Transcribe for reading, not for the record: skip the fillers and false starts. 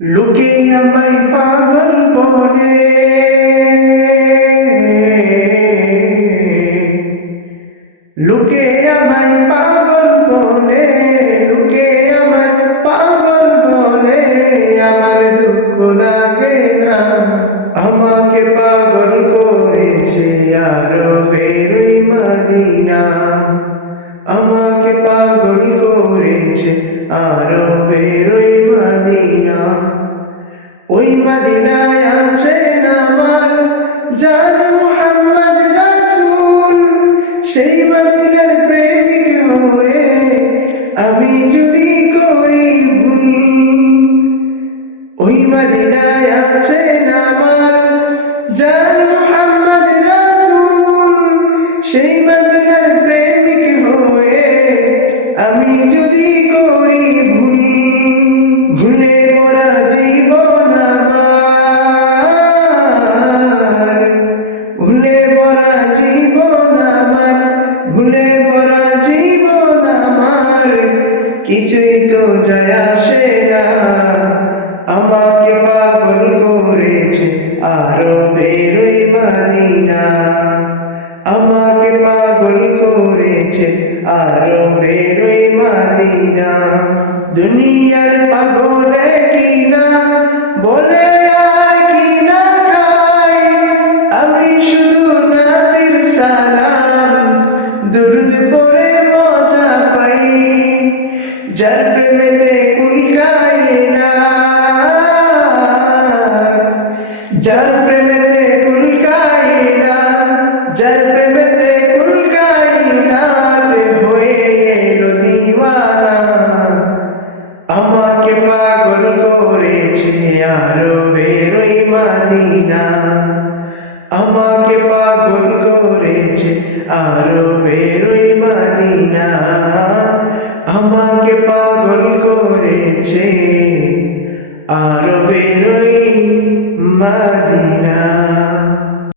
লোকে আমায় পাগল বলে, লোকে আমায় পাগল বলে, লোকে আমায় পাগল বলে, আমার দুঃখ লাগে না। আমাকে পাগল করেছে আরবের ওই মদিনা, আমাকে পাগল করেছে আরবের ওই মদিনা। ওই মদিনায় আছেন আমার জান মুহাম্মদ রাসূল, সেই মদিনার প্রেমিক হয়ে আমি যদি করি ভুল। ওই মদিনায় আছেন আমার জান মুহাম্মদ রাসূল, সেই মদিনার প্রেমিক হয়ে আমি যদি করি ভুল। ভুলে মোরা জীবন আমার, ভুলে মোরা জীবন আমার, ভুলে মোরা জীবন আমার, কিছুই তো যায় আসে না। আমাকে পাগল করেছে আরবের ওই মদিনা, আমাকে পাগল করেছে আরবের ওই মদিনা। দুনিয়ার পাগলে কিনা বলে আর কিনা খাই, আমি শুধু নবীর সালাম দুরুদ পড়ে মজা পাই। যার প্রেমেতে কুলকাই না, যার প্রেমেতে কুলকাই না, যার প্রেমেতে কুলকাই না, হয়ে এলো দিওয়ানা। আমাকে পাগল করেছে আরবের ওই মদিনা, আমাকে পাগল করেছে আরবের ওই মদিনা, আমাকে পাগল করেছে আরবের ওই মদিনা।